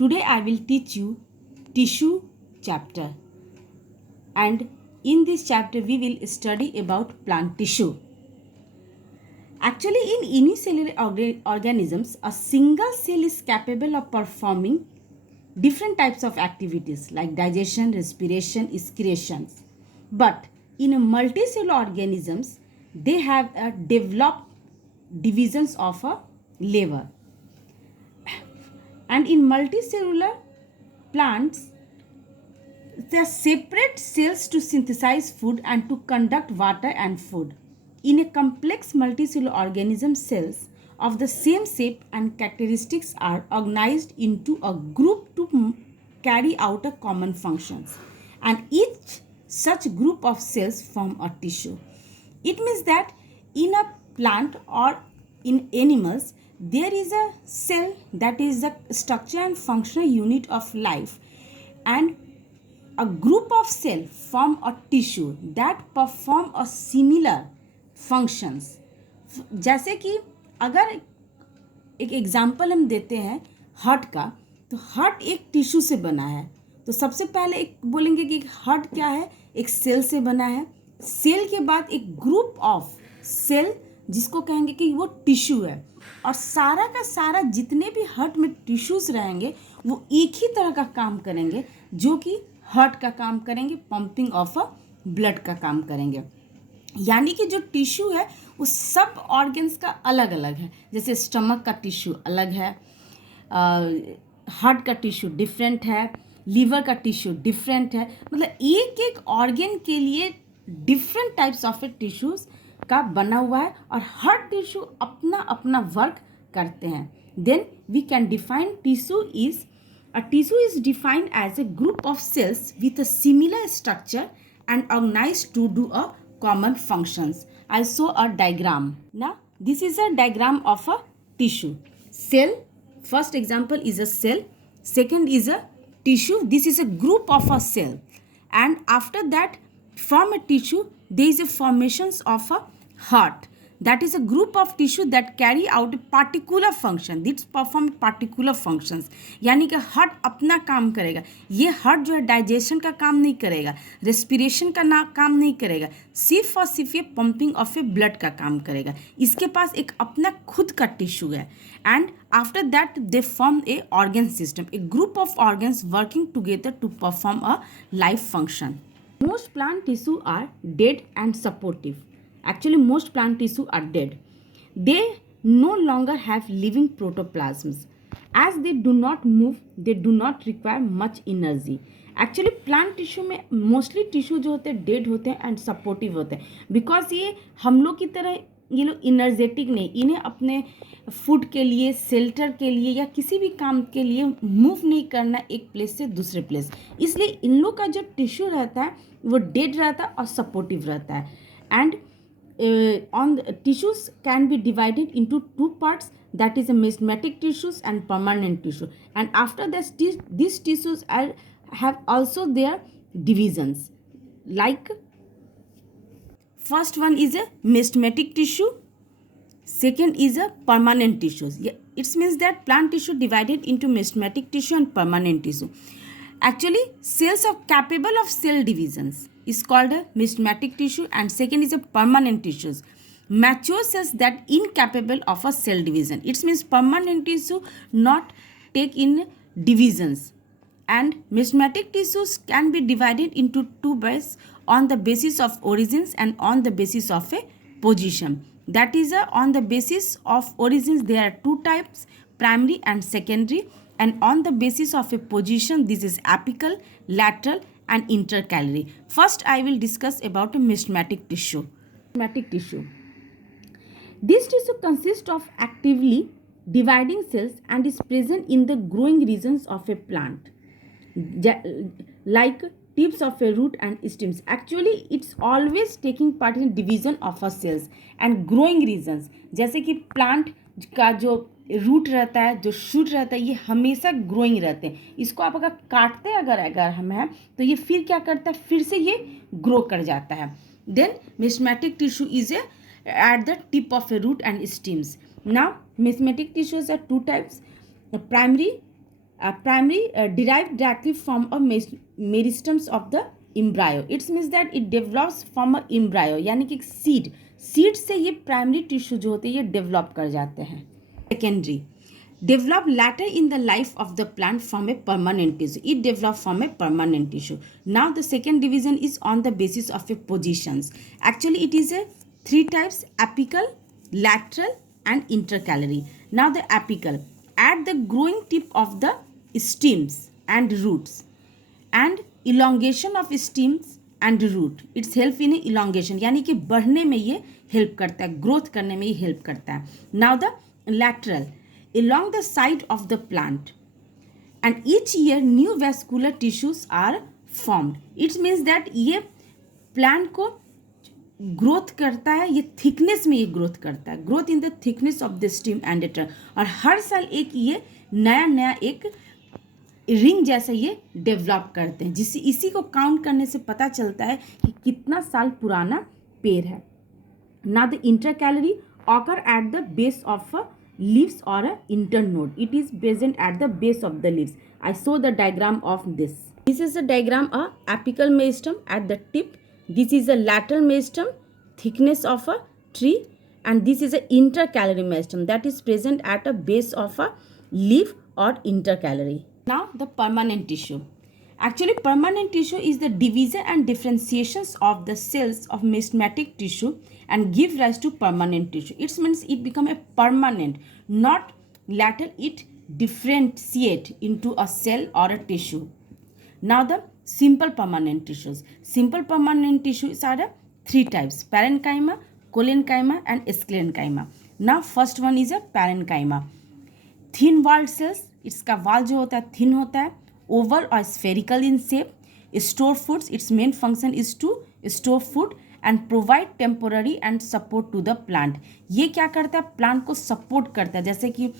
Today I will teach you tissue chapter, and in this chapter we will study about plant tissue. Actually, in unicellular organisms, a single cell is capable of performing different types of activities like digestion, respiration, excretions. But in a multicellular organisms, they have a developed divisions of a liver. And in multicellular plants, there are separate cells to synthesize food and to conduct water and food. In a complex multicellular organism, cells of the same shape and characteristics are organized into a group to carry out a common functions, and each such group of cells form a tissue. It means that in a plant or in animals, there is a cell that is the structure and functional unit of life, and a group of cells form a tissue that perform a similar functions. जैसे कि अगर एक example हम देते हैं heart का, तो heart एक टिश्यू से बना है। तो सबसे पहले एक बोलेंगे कि हार्ट क्या है, एक सेल से बना है। सेल के बाद एक ग्रुप ऑफ सेल जिसको कहेंगे कि वो टिश्यू है, और सारा का सारा जितने भी हार्ट में टिश्यूज रहेंगे वो एक ही तरह का काम करेंगे, जो कि हार्ट का काम करेंगे, पंपिंग ऑफ अ ब्लड का काम करेंगे। यानी कि जो टिश्यू है वो सब ऑर्गन्स का अलग अलग है। जैसे स्टमक का टिश्यू अलग है, हार्ट का टिश्यू डिफरेंट है, लीवर का टिश्यू डिफरेंट है। मतलब एक एक ऑर्गन के लिए डिफरेंट टाइप्स ऑफ टिश्यूज का बना हुआ है, और हर टिश्यू अपना अपना वर्क करते हैं। Then we can define tissue is a tissue is defined as a group of cells with a similar structure and organized to do a common functions. I saw a diagram. Now this is a diagram of a tissue. Cell, first example is a cell, second is a tissue. This is a group of a cell, and after that from a tissue there is a formations of a heart. That is a group of tissue that carry out a particular function. This perform particular functions. यानी कि heart अपना काम करेगा। ये heart जो है digestion का काम नहीं करेगा, रेस्पिरेशन का ना काम नहीं करेगा, सिर्फ और सिर्फ ये पंपिंग ऑफ ए ब्लड का काम करेगा। इसके पास एक अपना खुद का टिश्यू है, and after that they form a organ system, a group of organs working together to perform a life function. Most plant tissue are dead and supportive. Actually, most plant tissue are dead. They no longer have living protoplasms. As they do not move, they do not require much energy. Actually plant tissue में mostly tissue जो होते हैं dead होते हैं and supportive होते हैं, because ये हम लोग की तरह ये लोग इनर्जेटिक नहीं, इन्हें अपने फूड के लिए, शेल्टर के लिए या किसी भी काम के लिए मूव नहीं करना एक प्लेस से दूसरे प्लेस, इसलिए इन लोग का जो टिश्यू रहता है वो डेड रहता है और सपोर्टिव रहता है. And on the tissues can be divided into two parts, that is a mesomatic tissues and permanent tissue, and after that these tissues have also their divisions. Like first one is a mesomatic tissue, second is a permanent tissues. It means that plant tissue divided into mesomatic tissue and permanent tissue. Actually, cells are capable of cell divisions is called a mesomatic tissue, and second is a permanent tissues. Mature cells that incapable of a cell division. It means permanent tissue not take in divisions, and mesomatic tissues can be divided into two ways, on the basis of origins and on the basis of a position. That is on the basis of origins there are two types, primary and secondary, and on the basis of a position this is apical, lateral and intercalary. First I will discuss about a mesomatic tissue. Mesomatic tissue. This tissue consists of actively dividing cells and is present in the growing regions of a plant, like tips of a root and stems. Actually it's always taking part in division of a cells and growing regions. जैसे कि plant का जो root रहता है, जो shoot रहता है, ये हमेशा ग्रोइंग रहते हैं. इसको आप अगर काटते अगर हम हैं तो ये फिर क्या करता है, फिर से ये ग्रो कर जाता है. Then meristematic tissue is at the tip of a root and stems. Now meristematic tissues are two types, primary primary derived directly from a meristems of the embryo. It means that it develops from a embryo, यानी कि seed से ये primary tissue जो होते हैं ये develop कर जाते हैं. Secondary develop later in the life of the plant from a permanent tissue. It develop from a permanent tissue. Now the second division is on the basis of a positions. Actually it is a three types: apical, lateral and intercalary. Now the apical, at the growing tip of the stems and roots, and elongation of stems and root. It's help in elongation, यानी कि बढ़ने में ये help करता है, growth करने में ये help करता है. Now the lateral, along the side of the plant, and each year new vascular tissues are formed. It means that ये plant को ग्रोथ करता है, ये थिकनेस में ये ग्रोथ करता है, growth in the thickness of the stem and the trunk. और हर साल एक ये नया एक रिंग जैसा ये डेवलप करते हैं, जिससे इसी को काउंट करने से पता चलता है कि कितना साल पुराना पेड़ है. ना the intercalary occur at the base of a leaves or a internode. It is present at the base of the leaves. I show the diagram of this. This is the diagram of apical meristem at the tip. This is a lateral meristem, thickness of a tree, and this is a intercalary meristem that is present at a base of a leaf or intercalary. Now the permanent tissue. Actually, permanent tissue is the division and differentiations of the cells of meristematic tissue and give rise to permanent tissue. It means it become a permanent, not lateral. It differentiate into a cell or a tissue. Now the simple permanent tissues. Simple permanent tissues are three types: parenchyma, collenchyma and sclerenchyma. Now first one is a parenchyma. Thin walled cells. इसका वाल जो होता है thin होता है, oval और spherical in shape. Store foods. Its main function is to store food and provide temporary and support to the plant. ये क्या करता है? प्लांट को सपोर्ट करता है. जैसे कि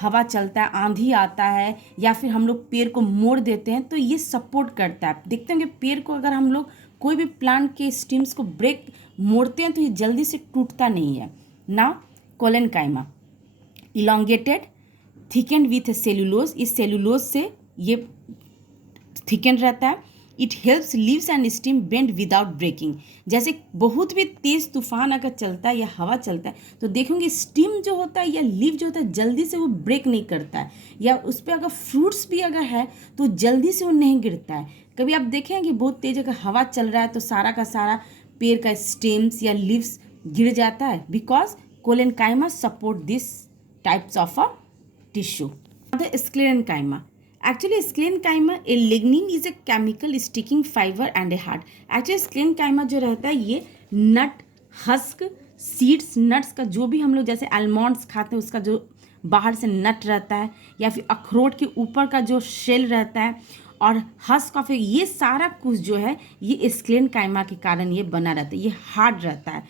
हवा चलता है, आंधी आता है, या फिर हम लोग पेड़ को मोड़ देते हैं, तो ये सपोर्ट करता है. देखते हैं कि पेड़ को अगर हम लोग कोई भी प्लांट के स्टेम्स को ब्रेक मोड़ते हैं तो ये जल्दी से टूटता नहीं है. Now collenchyma, elongated, thicken with cellulose. इस सेलुलोज से ये थिकन रहता है. It helps leaves and stem bend without breaking. जैसे बहुत भी तेज़ तूफान अगर चलता है या हवा चलता है तो देखेंगे स्टेम जो होता है या लीव जो होता है जल्दी से वो ब्रेक नहीं करता है, या उस पर अगर फ्रूट्स भी अगर है तो जल्दी से वो नहीं गिरता है. कभी आप देखें कि बहुत तेज़ अगर हवा चल रहा है तो सारा का सारा पेड़ का स्टेम्स या लीव्स गिर जाता है, because collenchyma support this types of a tissue. The sclerenchyma. Actually, sclerenchyma, a lignin is a chemical sticking fiber and a heart. Actually, sclerenchyma जो रहता है ये नट, हस्क, सीड्स, नट्स का जो भी हम लोग जैसे आलमंड्स खाते हैं उसका जो बाहर से नट रहता है, या फिर अखरोट के ऊपर का जो शेल रहता है, और हस्क का फिर ये सारा कुछ जो है ये स्क्लेरेनकाइमा के कारण ये बना रहता है. ये हार्ड रहता है,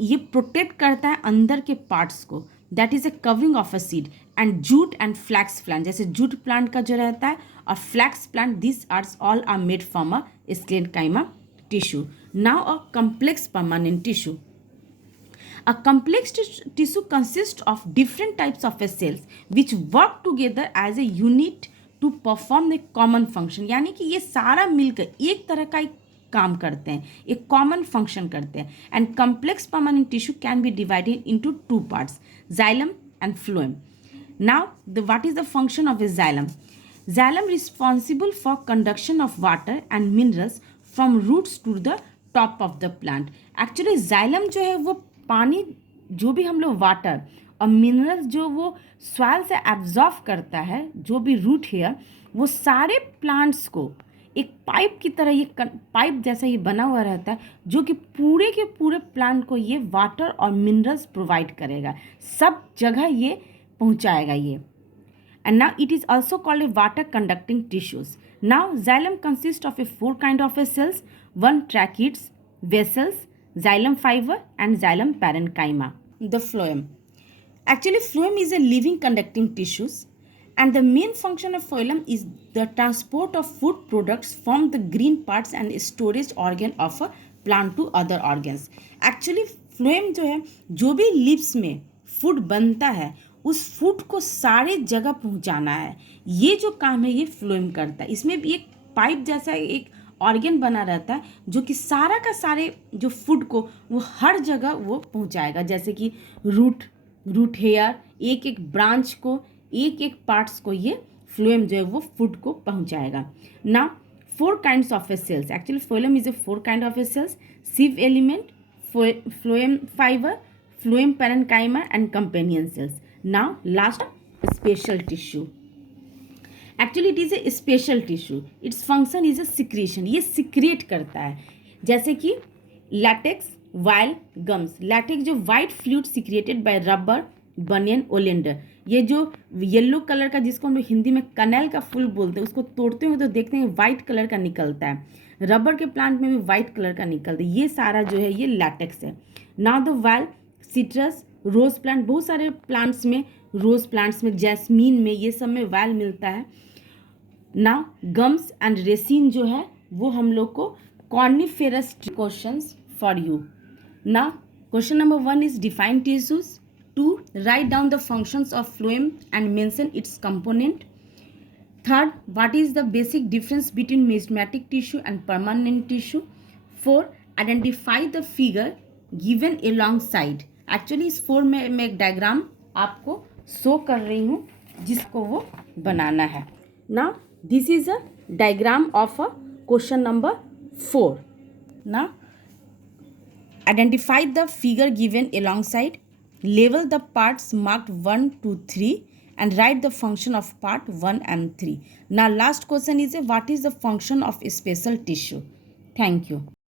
ये प्रोटेक्ट करता है अंदर के पार्ट्स को. That is a covering of a seed. And jute and flax plant, जैसे जूट प्लांट का जो रहता है और flax plant, this are all are made from a sclerenchyma tissue. Now a complex permanent tissue. A complex tissue consists of different types of cells which work together as a unit to perform a common function. यानी कि ये सारा मिलकर एक तरह का एक काम करते हैं, एक कॉमन फंक्शन करते हैं. And complex permanent tissue can be divided into two parts, xylem and phloem. Now, what is the function of a xylem? Xylem responsible for conduction of water and minerals from roots to the top of the plant. Actually, xylem जो है वो पानी जो भी हम लोग water और minerals जो वो सॉइल से एब्जॉर्व करता है, जो भी रूट है, वो सारे प्लांट्स को एक पाइप की तरह, ये पाइप जैसा ये बना हुआ रहता है, जो कि पूरे के पूरे प्लांट को ये वाटर और मिनरल्स प्रोवाइड करेगा, सब जगह ये पहुंचाएगा ये. And now it is also called a water conducting tissues. Now xylem consist of A 4 kind of cells, 1 tracheids, vessels, xylem fiber and xylem parenchyma. The phloem. Actually, phloem is a living conducting tissues, and the main function of phloem is the transport of food products from the green parts and storage organ of a plant to other organs. Actually, phloem जो है, जो भी leaves में food बनता है उस food को सारे जगह पहुंचाना है। ये जो काम है ये फ्लोएम करता है। इसमें भी एक पाइप जैसा एक ऑर्गन बना रहता है जो कि सारा का सारे जो फूड को वो हर जगह वो पहुंचाएगा, जैसे कि रूट हेयर, एक एक ब्रांच को, एक एक पार्ट्स को ये फ्लोएम जो है वो फूड को पहुंचाएगा ना। 4 kinds of a cells, actually phloem is a 4 kind of a cells: sieve element, phloem fiber, phloem parenchyma and companion cells. Now last, special tissue. Actually it is a special tissue, its function is a secretion, ये secrete करता है, जैसे कि latex, while gums, latex जो white fluid secreted by rubber, बनियन, ओलेंडर, ये जो yellow colour का जिसको हम लोग हिंदी में कनेल का फूल बोलते हैं, उसको तोड़ते हुए तो देखते हैं वाइट कलर का निकलता है। रबर के प्लांट में भी वाइट कलर का निकलता है। ये सारा जो है ये लैटेक्स है। Now the while citrus, rose plant, बहुत सारे प्लांट्स में, रोज प्लांट्स में, जैस्मीन में, ये सब में वाइल मिलता है। नाउ गम्स एंड रेसिन जो है वो हम लोग को coniferous. Questions for you. Now question number 1 is define tissues. 2. Write down the functions of phloem and mention its component. 3rd, what is the basic difference between mesomatic tissue and permanent tissue? 4. Identify the figure given alongside. Actually इस 4 में मैं एक diagram आपको show कर रही हूँ जिसको वो बनाना है। Now this is a diagram of a question number 4. Now identify the figure given alongside. Label the parts marked 1 to 3 and write the function of part 1 and 3. Now last question is what is the function of a special tissue? Thank you.